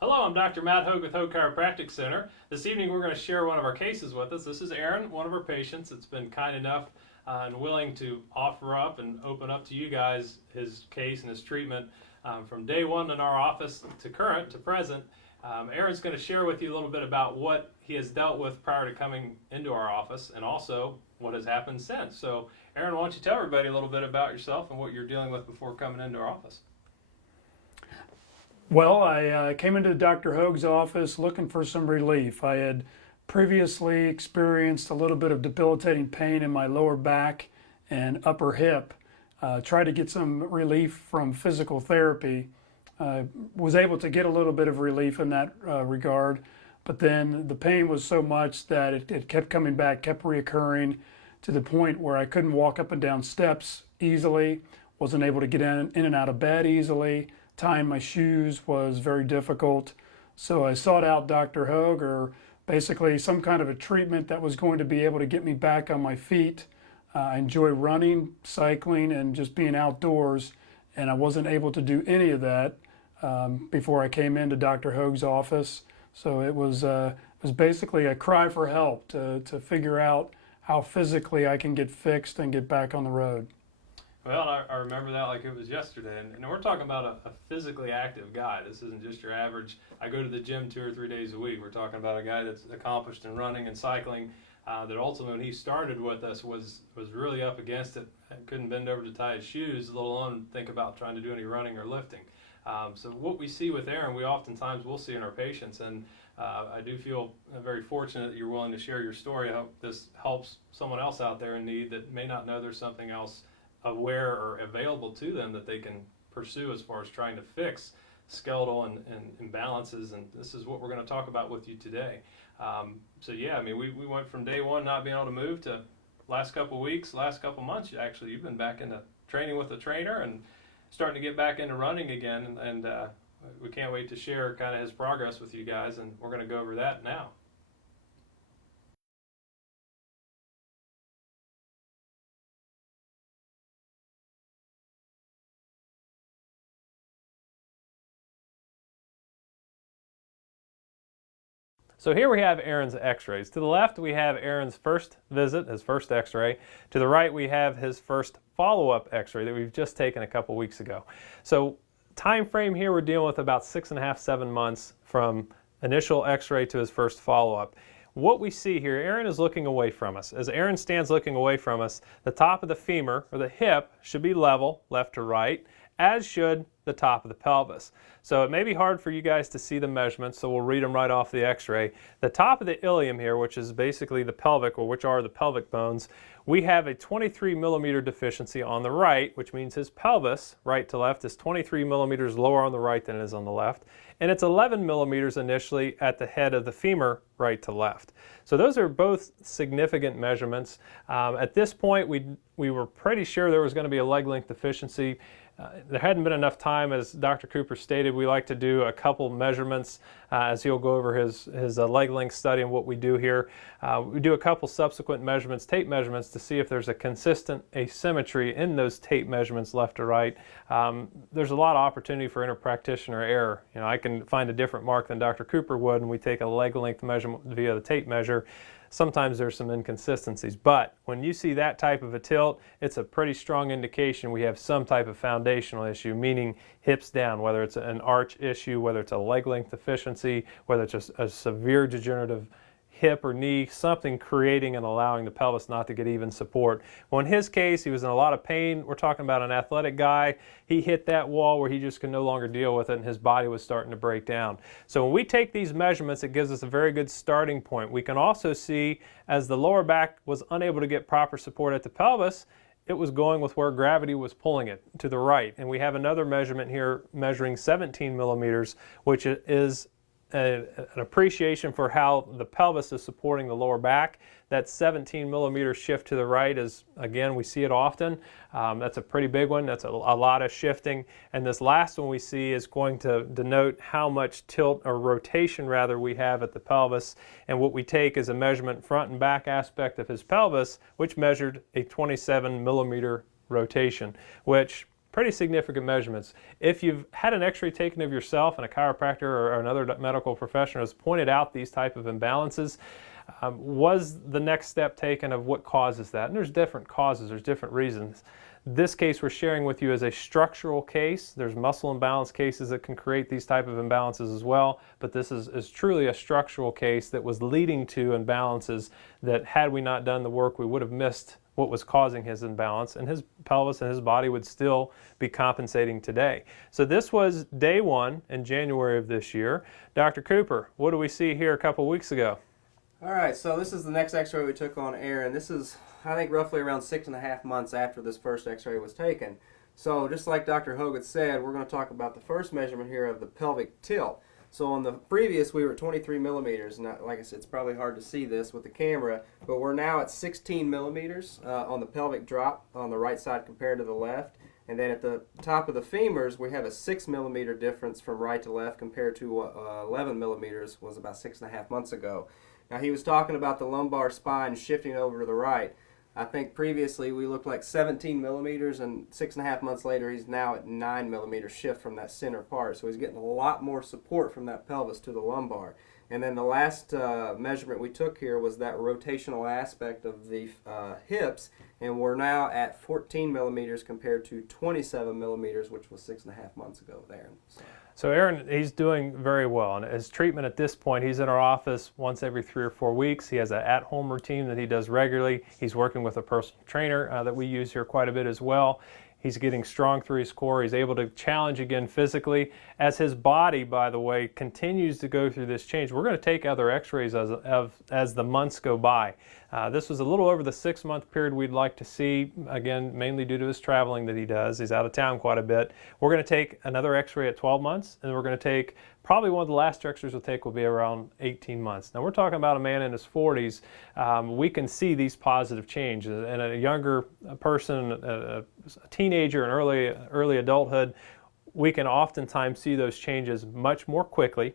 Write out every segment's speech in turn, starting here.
Hello, I'm Dr. Matt Hogue with Hogue Chiropractic Center. This evening we're going to share one of our cases with us. This is Aaron, one of our patients that's been kind enough and willing to offer up and open up to you guys his case and his treatment from day one in our office to current to present. Aaron's going to share with you a little bit about what he has dealt with prior to coming into our office and also what has happened since. So Aaron, why don't you tell everybody a little bit about yourself and what you're dealing with before coming into our office? Well, I came into Dr. Hogue's office looking for some relief. I had previously experienced a little bit of debilitating pain in my lower back and upper hip. Tried to get some relief from physical therapy. Was able to get a little bit of relief in that regard, but then the pain was so much that it kept coming back, kept reoccurring to the point where I couldn't walk up and down steps easily, wasn't able to get in and out of bed easily. Tying my shoes was very difficult. So I sought out Dr. Hogue, or basically some kind of a treatment that was going to be able to get me back on my feet. I enjoy running, cycling, and just being outdoors, and I wasn't able to do any of that before I came into Dr. Hogue's office. So it was basically a cry for help to figure out how physically I can get fixed and get back on the road. Well, I remember that like it was yesterday, and we're talking about a physically active guy. This isn't just your average, I go to the gym 2 or 3 days a week. We're talking about a guy that's accomplished in running and cycling, that ultimately when he started with us was really up against it, couldn't bend over to tie his shoes, let alone think about trying to do any running or lifting. So what we see with Aaron, we oftentimes will see in our patients, and I do feel very fortunate that you're willing to share your story. I hope this helps someone else out there in need that may not know there's something else aware or available to them that they can pursue as far as trying to fix skeletal and imbalances, and this is what we're going to talk about with you today. So yeah, I mean, we went from day one not being able to move to last couple weeks, last couple months, actually you've been back into training with a trainer and starting to get back into running again, and we can't wait to share kind of his progress with you guys, and we're going to go over that now. So here we have Aaron's x-rays. To the left we have Aaron's first visit, his first x-ray. To the right we have his first follow-up x-ray that we've just taken a couple weeks ago. So time frame here, we're dealing with about 6.5, 7 months from initial x-ray to his first follow-up. What we see here, Aaron is looking away from us. As Aaron stands looking away from us, the top of the femur or the hip should be level, left to right, as should the top of the pelvis. So it may be hard for you guys to see the measurements, so we'll read them right off the x-ray. The top of the ilium here, which is basically the pelvic, or which are the pelvic bones, we have a 23 millimeter deficiency on the right, which means his pelvis, right to left, is 23 millimeters lower on the right than it is on the left. And it's 11 millimeters initially at the head of the femur, right to left. So those are both significant measurements. At this point, we were pretty sure there was going to be a leg length deficiency. There hadn't been enough time, as Dr. Cooper stated. We like to do a couple measurements as he'll go over his leg length study and what we do here. We do a couple subsequent measurements, tape measurements, to see if there's a consistent asymmetry in those tape measurements left to right. There's a lot of opportunity for inter-practitioner error. You know, I can find a different mark than Dr. Cooper would, and we take a leg length measurement via the tape measure. Sometimes there's some inconsistencies, but when you see that type of a tilt, it's a pretty strong indication we have some type of foundational issue, meaning hips down, whether it's an arch issue, whether it's a leg length deficiency, whether it's just a severe degenerative hip or knee, something creating and allowing the pelvis not to get even support. Well, in his case, he was in a lot of pain. We're talking about an athletic guy. He hit that wall where he just could no longer deal with it, and his body was starting to break down. So when we take these measurements, it gives us a very good starting point. We can also see, as the lower back was unable to get proper support at the pelvis, it was going with where gravity was pulling it to the right. And we have another measurement here measuring 17 millimeters, which is an appreciation for how the pelvis is supporting the lower back. That 17 millimeter shift to the right is, again, we see it often. That's a pretty big one. That's a lot of shifting. And this last one we see is going to denote how much tilt, or rotation rather, we have at the pelvis. And what we take is a measurement front and back aspect of his pelvis, which measured a 27 millimeter rotation, which pretty significant measurements. If you've had an x-ray taken of yourself and a chiropractor or another medical professional has pointed out these type of imbalances, was the next step taken of what causes that? And there's different causes, there's different reasons. This case we're sharing with you is a structural case. There's muscle imbalance cases that can create these type of imbalances as well, but this is truly a structural case that was leading to imbalances that, had we not done the work, we would have missed what was causing his imbalance, and his pelvis and his body would still be compensating today. So this was day one in January of this year. Dr. Cooper, what do we see here a couple weeks ago? All right, so this is the next x-ray we took on Aaron. This is, I think, roughly around 6.5 months after this first x-ray was taken. So just like Dr. Hogue had said, we're going to talk about the first measurement here of the pelvic tilt. So on the previous, we were at 23 millimeters. And like I said, it's probably hard to see this with the camera, but we're now at 16 millimeters on the pelvic drop on the right side compared to the left. And then at the top of the femurs, we have a 6 millimeter difference from right to left compared to what 11 millimeters was about 6.5 months ago. Now, he was talking about the lumbar spine shifting over to the right. I think previously we looked like 17 millimeters, and 6.5 months later he's now at 9 millimeter shift from that center part. So he's getting a lot more support from that pelvis to the lumbar. And then the last measurement we took here was that rotational aspect of the hips, and we're now at 14 millimeters compared to 27 millimeters, which was 6.5 months ago there. So Aaron, he's doing very well, and his treatment at this point, he's in our office once every 3 or 4 weeks. He has an at-home routine that he does regularly. He's working with a personal trainer that we use here quite a bit as well. He's getting strong through his core. He's able to challenge again physically. As his body, by the way, continues to go through this change, we're going to take other x-rays as the months go by. This was a little over the 6-month period we'd like to see, again, mainly due to his traveling that he does. He's out of town quite a bit. We're going to take another x-ray at 12 months, and we're going to take, probably one of the last x-rays we'll take will be around 18 months. Now, we're talking about a man in his 40s. We can see these positive changes. In a younger person, a teenager, and early adulthood, we can oftentimes see those changes much more quickly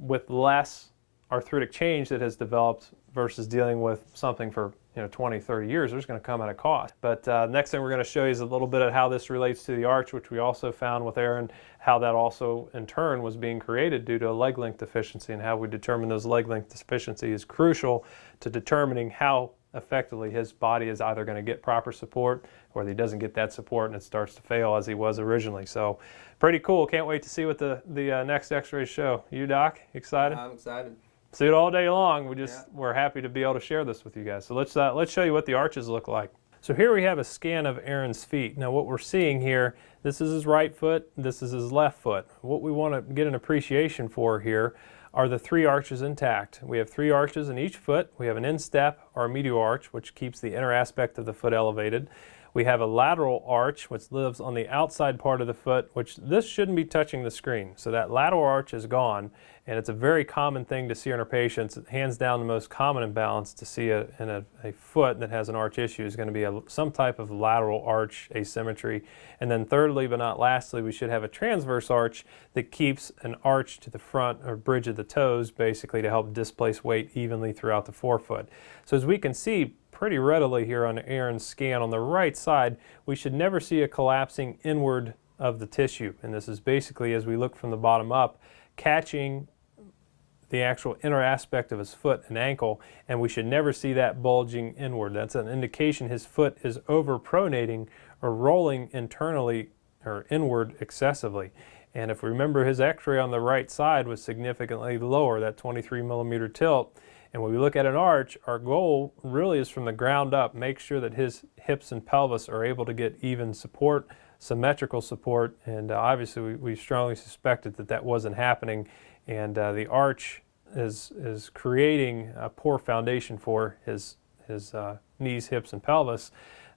with less arthritic change that has developed versus dealing with something for 20, 30 years. There's going to come at a cost. But next thing we're going to show you is a little bit of how this relates to the arch, which we also found with Aaron, how that also in turn was being created due to a leg length deficiency, and how we determine those leg length deficiency is crucial to determining how effectively his body is either going to get proper support or he doesn't get that support and it starts to fail as he was originally. So pretty cool. Can't wait to see what the next x-rays show. You, Doc, excited? I'm excited. See it all day long. We're happy to be able to share this with you guys. So let's show you what the arches look like. So here we have a scan of Aaron's feet. Now what we're seeing here, this is his right foot, this is his left foot. What we want to get an appreciation for here are the 3 arches intact. We have 3 arches in each foot. We have an instep or a medial arch, which keeps the inner aspect of the foot elevated. We have a lateral arch, which lives on the outside part of the foot, which this shouldn't be touching the screen. So that lateral arch is gone, and it's a very common thing to see in our patients. Hands down, the most common imbalance to see in a foot that has an arch issue is going to be some type of lateral arch asymmetry. And then thirdly, but not lastly, we should have a transverse arch that keeps an arch to the front or bridge of the toes, basically to help displace weight evenly throughout the forefoot. So as we can see pretty readily here on Aaron's scan, on the right side, we should never see a collapsing inward of the tissue. And this is basically, as we look from the bottom up, catching the actual inner aspect of his foot and ankle, and we should never see that bulging inward. That's an indication his foot is overpronating or rolling internally or inward excessively. And if we remember, his x-ray on the right side was significantly lower, that 23 millimeter tilt. And when we look at an arch, our goal really is from the ground up, make sure that his hips and pelvis are able to get even support, symmetrical support, and obviously we strongly suspected that that wasn't happening, and the arch is creating a poor foundation for his knees, hips, and pelvis.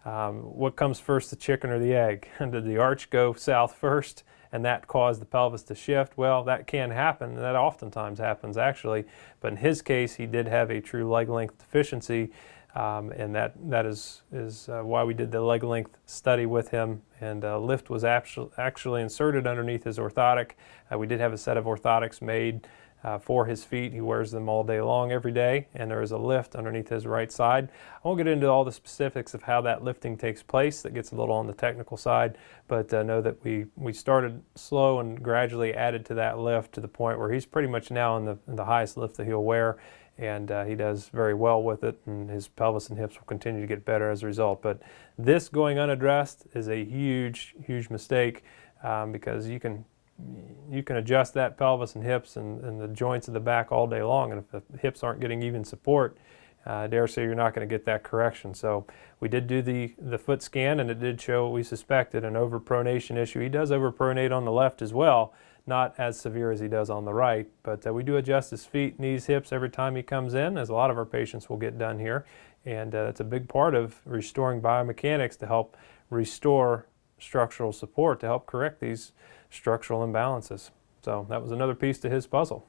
What comes first, the chicken or the egg? Did the arch go south first and that caused the pelvis to shift? Well, that can happen, and that oftentimes happens actually, but in his case he did have a true leg length deficiency, and that is why we did the leg length study with him, and lift was actually inserted underneath his orthotic. We did have a set of orthotics made for his feet. He wears them all day long, every day, and there is a lift underneath his right side. I won't get into all the specifics of how that lifting takes place. That gets a little on the technical side, but know that we started slow and gradually added to that lift to the point where he's pretty much now in the highest lift that he'll wear, and he does very well with it, and his pelvis and hips will continue to get better as a result. But this going unaddressed is a huge mistake, because you can adjust that pelvis and hips and the joints of the back all day long, and if the hips aren't getting even support, I dare say you're not going to get that correction. So we did do the foot scan, and it did show what we suspected, an overpronation issue. He does overpronate on the left as well, not as severe as he does on the right, but we do adjust his feet, knees, hips every time he comes in, as a lot of our patients will get done here, and that's a big part of restoring biomechanics to help restore structural support, to help correct these structural imbalances. So that was another piece to his puzzle.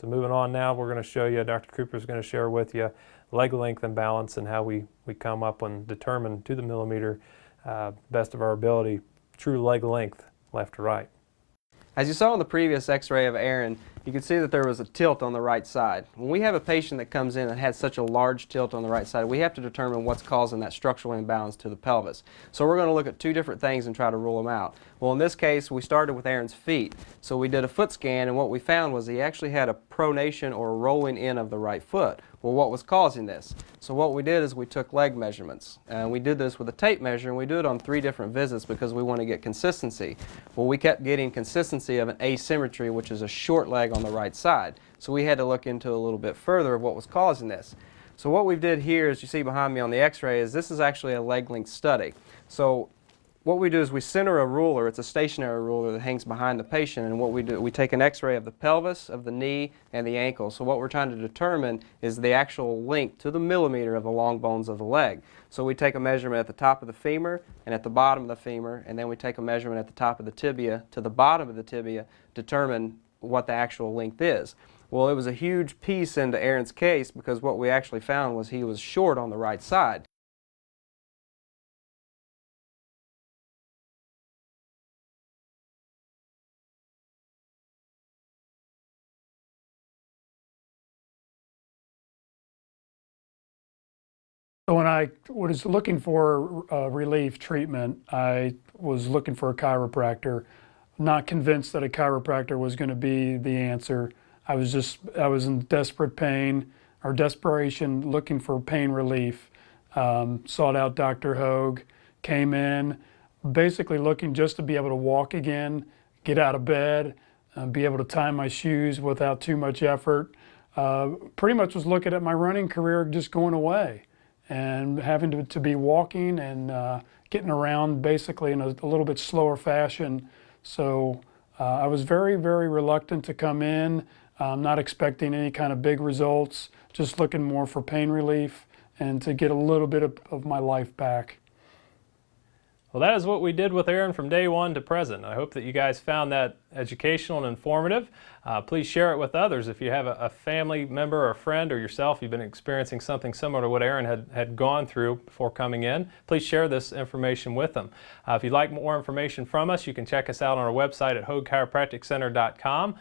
So moving on now, we're going to show you, Dr. Cooper is going to share with you leg length and balance, and how we come up and determine to the millimeter, best of our ability, true leg length left to right. As you saw in the previous x-ray of Aaron, you can see that there was a tilt on the right side. When we have a patient that comes in and has such a large tilt on the right side, we have to determine what's causing that structural imbalance to the pelvis. So we're going to look at two different things and try to rule them out. Well, in this case, we started with Aaron's feet. So we did a foot scan, and what we found was he actually had a pronation or a rolling in of the right foot. Well, what was causing this? So what we did is we took leg measurements, and we did this with a tape measure, and we do it on 3 different visits because we want to get consistency. Well, we kept getting consistency of an asymmetry, which is a short leg on the right side. So we had to look into a little bit further of what was causing this. So what we did here, as you see behind me on the x-ray, is this is actually a leg length study. So what we do is we center a ruler. It's a stationary ruler that hangs behind the patient, and what we do, we take an x-ray of the pelvis, of the knee, and the ankle. So what we're trying to determine is the actual length to the millimeter of the long bones of the leg. So we take a measurement at the top of the femur and at the bottom of the femur, and then we take a measurement at the top of the tibia to the bottom of the tibia, determine what the actual length is. Well, it was a huge piece into Aaron's case, because what we actually found was he was short on the right side. So when I was looking for relief treatment, I was looking for a chiropractor. Not convinced that a chiropractor was going to be the answer. I was in desperate pain or desperation, looking for pain relief. Sought out Dr. Hogue, came in, basically looking just to be able to walk again, get out of bed, be able to tie my shoes without too much effort. Pretty much was looking at my running career just going away, and having to be walking and getting around basically in a little bit slower fashion. So I was very reluctant to come in, not expecting any kind of big results, just looking more for pain relief and to get a little bit of my life back. Well, that is what we did with Aaron from day one to present. I hope that you guys found that educational and informative. Please share it with others. If you have a family member or a friend or yourself, you've been experiencing something similar to what Aaron had gone through before coming in, please share this information with them. If you'd like more information from us, you can check us out on our website at hoguechiropracticcenter.com.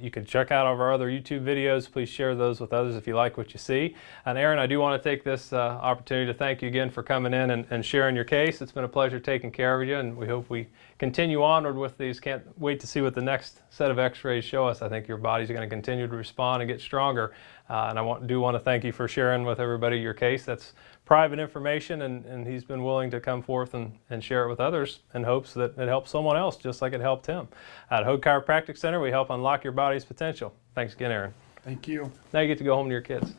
You can check out our other YouTube videos. Please share those with others if you like what you see. And Aaron, I do want to take this opportunity to thank you again for coming in and sharing your case. It's been a pleasure taking care of you, and we hope we continue onward with these. Can't wait to see what the next set of x-rays show us. I think your body's going to continue to respond and get stronger. And I do want to thank you for sharing with everybody your case. That's private information, and he's been willing to come forth and share it with others in hopes that it helps someone else just like it helped him. At Hogue Chiropractic Center, we help unlock your body's potential. Thanks again, Aaron. Thank you. Now you get to go home to your kids.